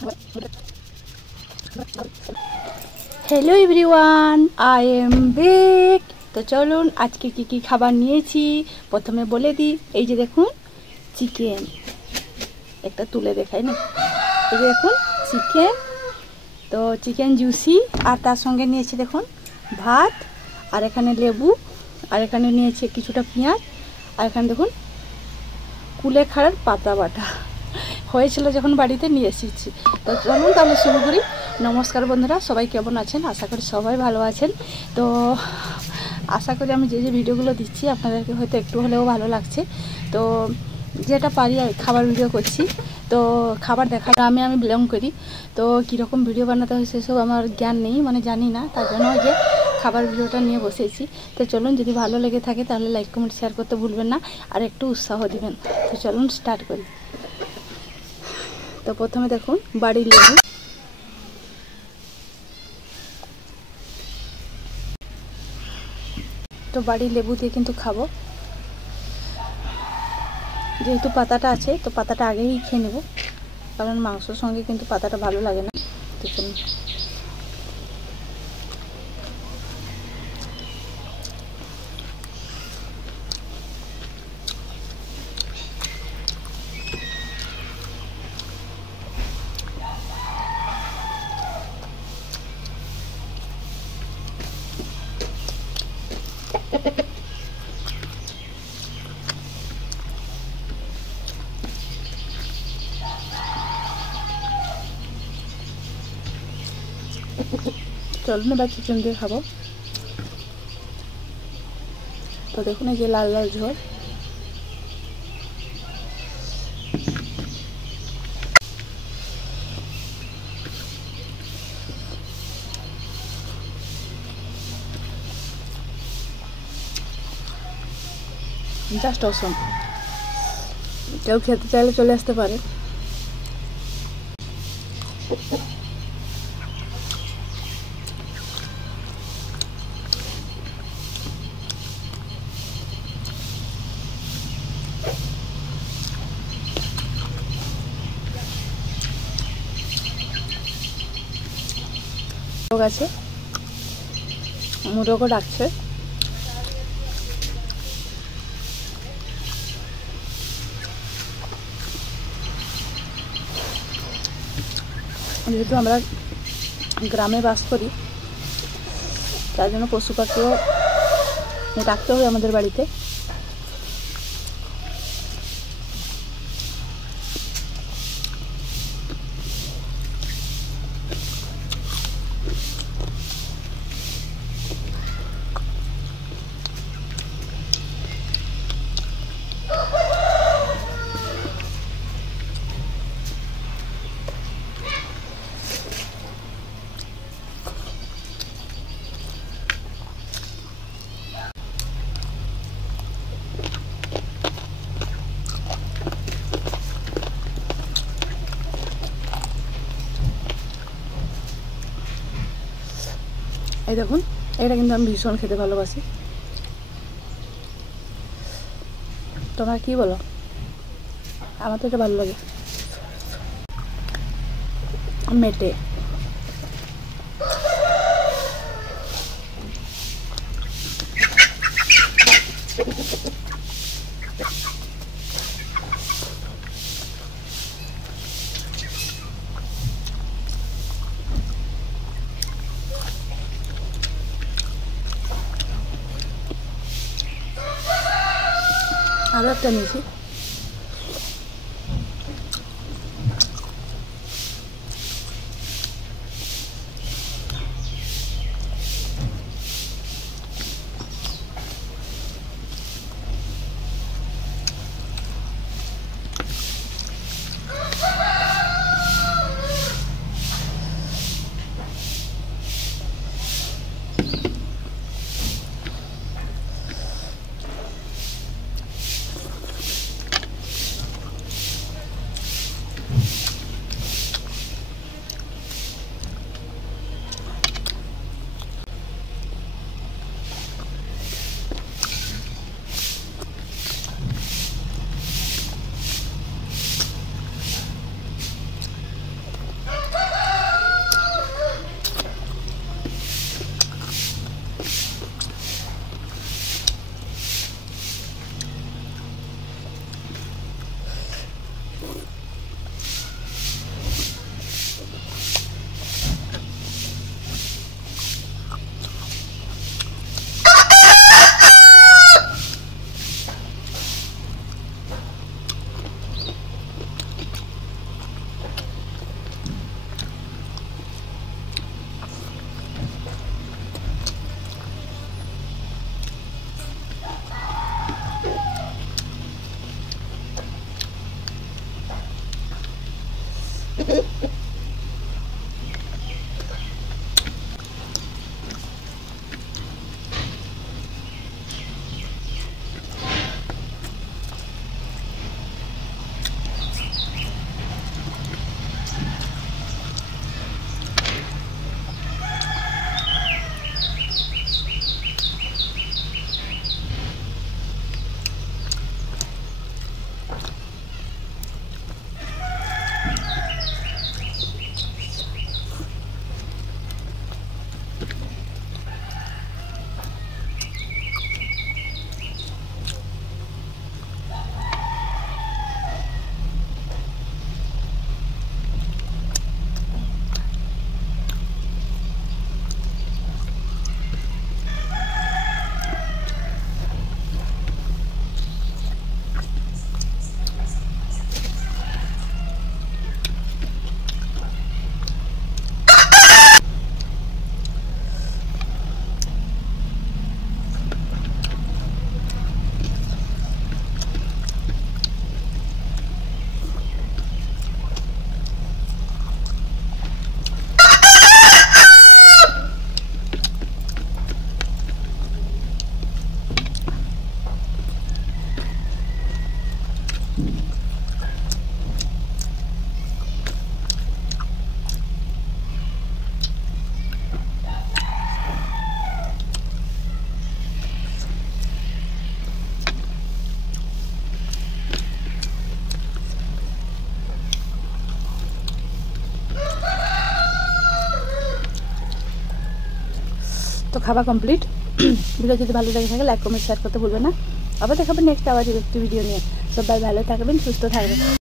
Hello everyone, I am back. तो चलुन आज के की खाबार निয়েছি प्रथमे बोले दी। এই যে দেখুন চিকেন, একটা তুলে দেখাই না। এই যে দেখুন চিকেন, তো চিকেন জুসি, আর তার সঙ্গে নিয়েছি দেখুন ভাত, আর এখানে লেবু, আর এখানে নিয়েছি কিছুটা পেঁয়াজ, আর এখানে দেখুন কুলেখাড়ার পাতা বাটা হয়েছিল যখন বাড়িতে নিয়ে এসেছি। তো চলুন তাহলে শুরু করি। নমস্কার বন্ধুরা, সবাই কেমন আছেন? আশা করি সবাই ভালো আছেন। তো আশা করি আমি যে যে ভিডিওগুলো দিচ্ছি আপনাদেরকে হয়তো একটু হলেও ভালো লাগছে। তো যেটা পারি খাবার ভিডিও করছি। তো খাবার দেখার আমি বিলং করি, তো কীরকম ভিডিও বানাতে হয় সেসব আমার জ্ঞান নেই, মানে জানি না, তার জন্য ওই যে খাবার ভিডিওটা নিয়ে বসেছি। তো চলুন, যদি ভালো লেগে থাকে তাহলে লাইক কমেন্ট শেয়ার করতে ভুলবেন না, আর একটু উৎসাহ দিবেন। তো চলুন স্টার্ট করি। তো প্রথমে দেখুন বাড়ির লেবু, তো বাড়ির লেবু দিয়ে কিন্তু খাবো, যেহেতু পাতাটা আছে তো পাতাটা আগেই খেয়ে নেব, কারণ মাংসর সঙ্গে কিন্তু পাতাটা ভালো লাগে না। তো চলুন এবার চিকেন দিয়ে খাবো। তো দেখুন এই যে লাল লাল ঝোল, জাস্ট অসম। কেউ খেতে চাইলে চলে আসতে পারে। লোক আছে, মুরগও ডাকছে। যেহেতু আমরা গ্রামে বাস করি, তার জন্য পশু পাখিও ডাকতে হয় আমাদের বাড়িতে। এই দেখুন, এটা কিন্তু আমি ভীষণ খেতে ভালোবাসি। তোমরা কি বলো? আমার তো এটা ভালো লাগে। মেটে আরও একটা নিয়েছি। তো খাওয়া কমপ্লিট। ভিডিও যদি ভালো লেগে থাকে লাইক কমেন্ট শেয়ার করতে ভুলবে না। আবার দেখাবেন নেক্সট আবার একটি ভিডিও নিয়ে। সবাই ভালো থাকবেন, সুস্থ থাকবেন।